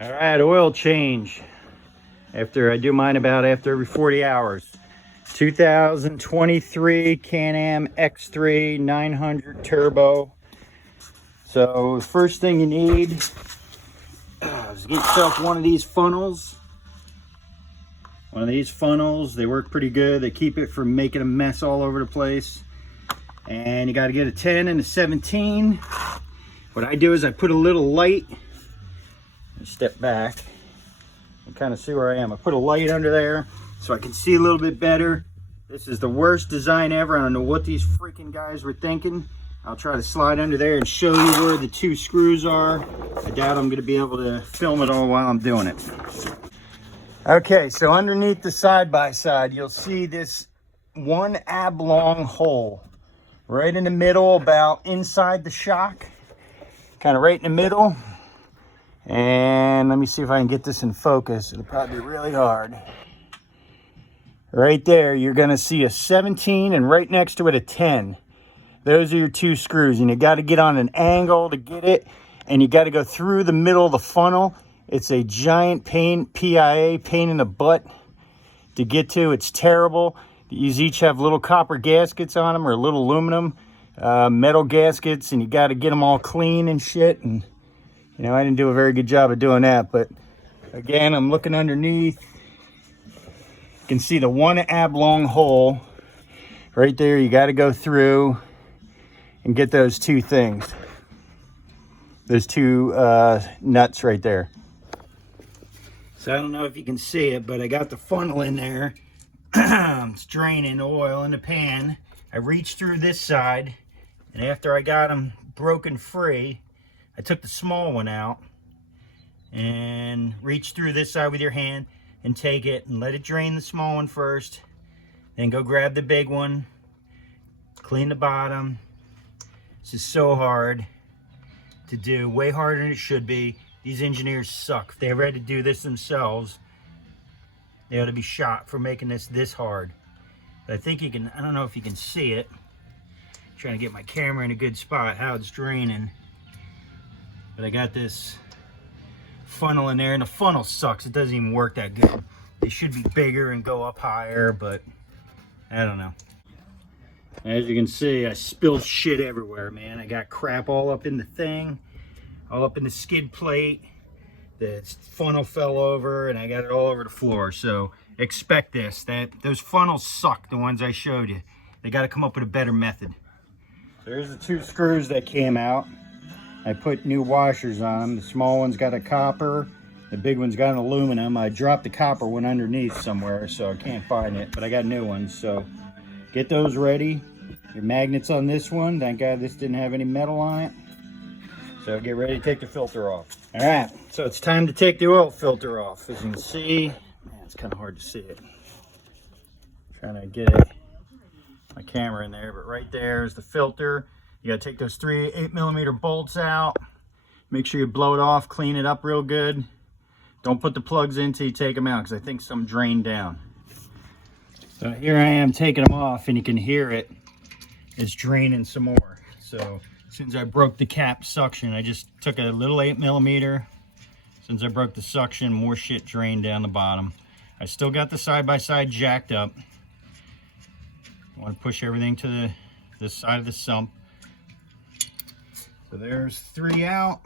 All right, oil change. After I do mine about after every 40 hours. 2023 Can-Am X3 900 Turbo. So first thing you need is get yourself one of these funnels. One of these funnels, they work pretty good. They keep it from making a mess all over the place. And you got to get a 10 and a 17. What I do is I put a little light. Step back and kind of see where I am. I put a light under there so I can see a little bit better. This is the worst design ever. I don't know what these freaking guys were thinking. I'll try to slide under there and show you where the two screws are. I doubt I'm going to be able to film it all while I'm doing it. Okay, so underneath the side-by-side, you'll see this one ab-long hole right in the middle, about inside the shock, kind of right in the middle. And let me see if I can get this in focus. It'll probably be really hard. Right there, you're going to see a 17 and right next to it a 10. Those are your two screws, and you got to get on an angle to get it, and you got to go through the middle of the funnel. It's a giant PIA, pain in the butt to get to. It's terrible. These each have little copper gaskets on them or little aluminum metal gaskets, and you got to get them all clean and shit. And you know, I didn't do a very good job of doing that, but again, I'm looking underneath. You can see the one ab-long hole right there. You got to go through and get those two things. Those two nuts right there. So I don't know if you can see it, but I got the funnel in there. It's draining oil in the pan. I reached through this side, and after I got them broken free, I took the small one out and reach through this side with your hand and take it and let it drain the small one first. Then go grab the big one, clean the bottom. This is so hard to do, way harder than it should be. These engineers suck. If they ever had to do this themselves, they ought to be shot for making this hard. But I think you can, I don't know if you can see it. I'm trying to get my camera in a good spot, how it's draining. But I got this funnel in there, and the funnel sucks. It doesn't even work that good. They should be bigger and go up higher, but I don't know. As you can see, I spilled shit everywhere, man. I got crap all up in the thing, all up in the skid plate. The funnel fell over, and I got it all over the floor. So expect this. Those funnels suck, the ones I showed you. They got to come up with a better method. So there's the two screws that came out. I put new washers on. The small one's got a copper. The big one's got an aluminum. I dropped the copper one underneath somewhere, so I can't find it, but I got new ones. So get those ready. Your magnets on this one. Thank God this didn't have any metal on it. So get ready to take the filter off. All right, so it's time to take the oil filter off. As you can see, man, it's kind of hard to see it. Trying to get my camera in there, but right there is the filter. You gotta take those 3 8mm bolts out. Make sure you blow it off, clean it up real good. Don't put the plugs in until you take them out, because I think some drained down. So here I am taking them off, and you can hear it. It's draining some more. So as soon as I broke the cap suction, I just took a little 8mm. Since I broke the suction, more shit drained down the bottom. I still got the side-by-side jacked up. I want to push everything to this side of the sump. So there's 3 out.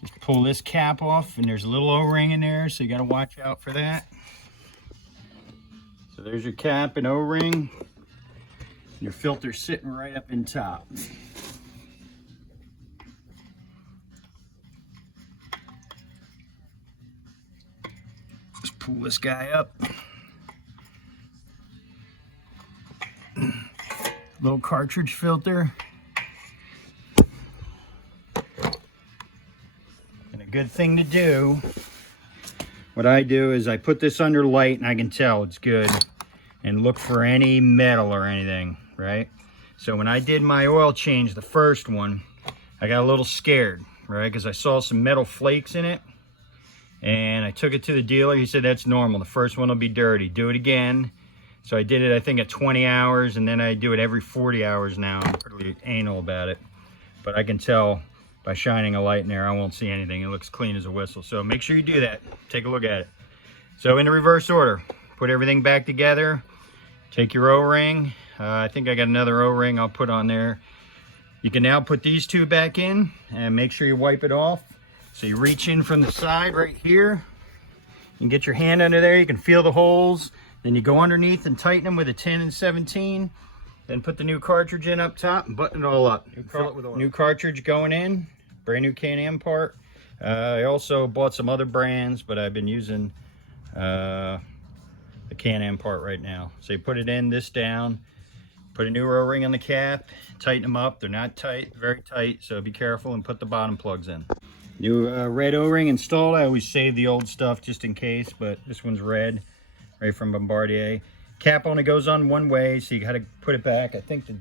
Just pull this cap off, and there's a little O-ring in there, so you got to watch out for that. So there's your cap and O-ring. Your filter's sitting right up in top. Just pull this guy up. Little cartridge filter. And a good thing to do, what I do is I put this under light, and I can tell it's good, and look for any metal or anything, right? So when I did my oil change, the first one, I got a little scared, right? Because I saw some metal flakes in it, and I took it to the dealer. He said, that's normal. The first one will be dirty. Do it again. So I did it, I think, at 20 hours, and then I do it every 40 hours now. I'm pretty anal about it. But I can tell by shining a light in there, I won't see anything. It looks clean as a whistle. So make sure you do that. Take a look at it. So in the reverse order, put everything back together. Take your O-ring. I think I got another O-ring I'll put on there. You can now put these two back in and make sure you wipe it off. So you reach in from the side right here and get your hand under there. You can feel the holes. Then you go underneath and tighten them with a 10 and 17. Then put the new cartridge in up top and button it all up. Fill it with oil. New cartridge going in, brand new Can-Am part. I also bought some other brands, but I've been using the Can-Am part right now. So you put it in, this down, put a new O-ring on the cap, tighten them up. They're not tight, very tight, so be careful, and put the bottom plugs in. New red O-ring installed. I always save the old stuff just in case, but this one's red, right from Bombardier. Cap only goes on one way, so you got to put it back. I think the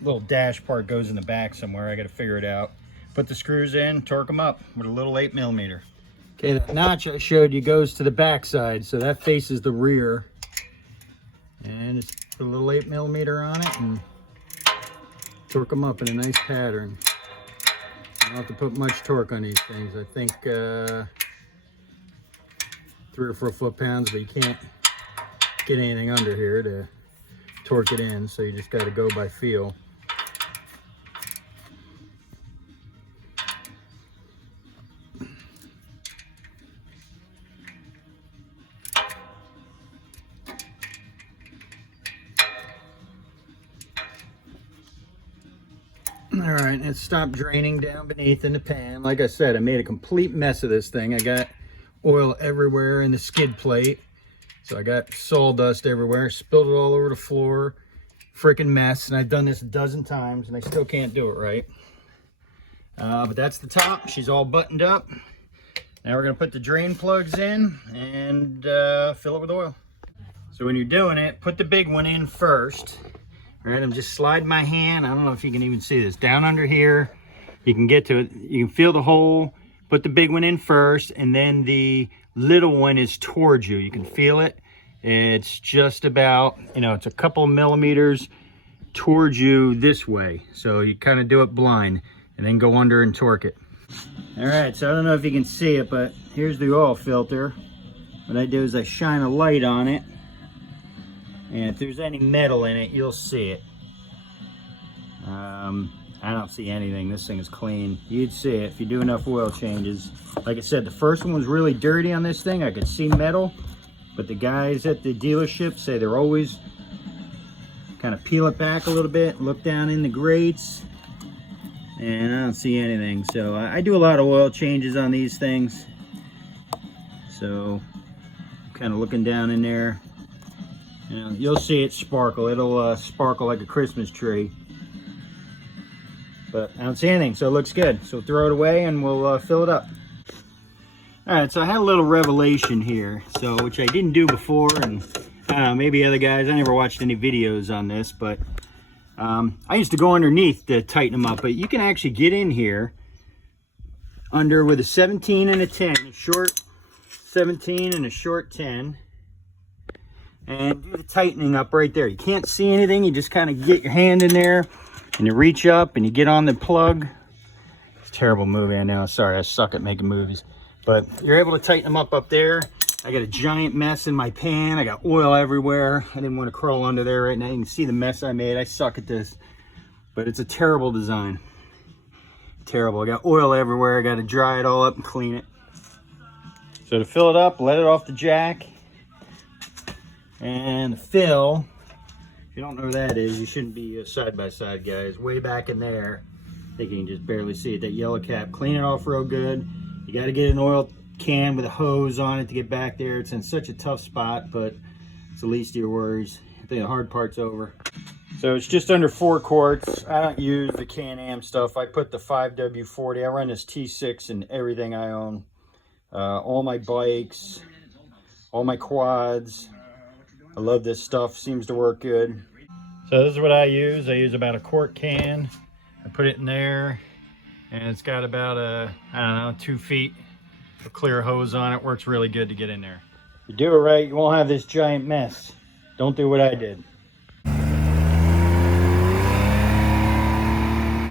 little dash part goes in the back somewhere. I got to figure it out. Put the screws in, torque them up with a little 8mm. Okay, the notch I showed you goes to the back side, so that faces the rear. And just put a little 8mm on it and torque them up in a nice pattern. You don't have to put much torque on these things. I think 3 or 4 foot-pounds, but you can't get anything under here to torque it in, so you just got to go by feel. All right, it stopped draining down beneath in the pan. Like I said, I made a complete mess of this thing. I got oil everywhere in the skid plate. So I got sawdust everywhere, spilled it all over the floor. Freaking mess, and I've done this a dozen times and I still can't do it right. But that's the top. She's all buttoned up. Now we're gonna put the drain plugs in and fill it with oil. So when you're doing it, put the big one in first. All right, I'm just sliding my hand. I don't know if you can even see this. Down under here, you can get to it. You can feel the hole. Put the big one in first, and then the little one is towards you. You can feel it. It's just about, it's a couple of millimeters towards you this way. So you kind of do it blind and then go under and torque it. All right, so I don't know if you can see it, but here's the oil filter. What I do is I shine a light on it. And if there's any metal in it, you'll see it. I don't see anything. This thing is clean. You'd see it if you do enough oil changes. Like I said, the first one was really dirty on this thing. I could see metal, but the guys at the dealership say they're always kind of peel it back a little bit, look down in the grates, and I don't see anything. So I do a lot of oil changes on these things. So I'm kind of looking down in there. You'll see it sparkle. It'll sparkle like a Christmas tree. But I don't see anything, so it looks good. So throw it away and we'll fill it up. All right, so I had a little revelation here, which I didn't do before, and I don't know, maybe other guys, I never watched any videos on this, but I used to go underneath to tighten them up, but you can actually get in here under with a 17 and a 10, a short 17 and a short 10, and do the tightening up right there. You can't see anything, you just kind of get your hand in there, and you reach up and you get on the plug. It's a terrible movie, I know. Sorry, I suck at making movies. But you're able to tighten them up there. I got a giant mess in my pan. I got oil everywhere. I didn't want to crawl under there right now. You can see the mess I made. I suck at this. But it's a terrible design. Terrible. I got oil everywhere. I got to dry it all up and clean it. So to fill it up, let it off the jack. And the fill, if you don't know where that is, you shouldn't be side by side, guys. Way back in there. I think you can just barely see it. That yellow cap. Clean it off real good. You got to get an oil can with a hose on it to get back there. It's in such a tough spot, but it's the least of your worries. I think the hard part's over. So it's just under 4 quarts. I don't use the Can-Am stuff. I put the 5W40. I run this T6 in everything I own. All my bikes, all my quads. I love this stuff. Seems to work good. So this is what I use. I use about a quart can. I put it in there, and it's got about I don't know, 2 feet of clear hose on it. Works really good to get in there. If you do it right, you won't have this giant mess. Don't do what I did.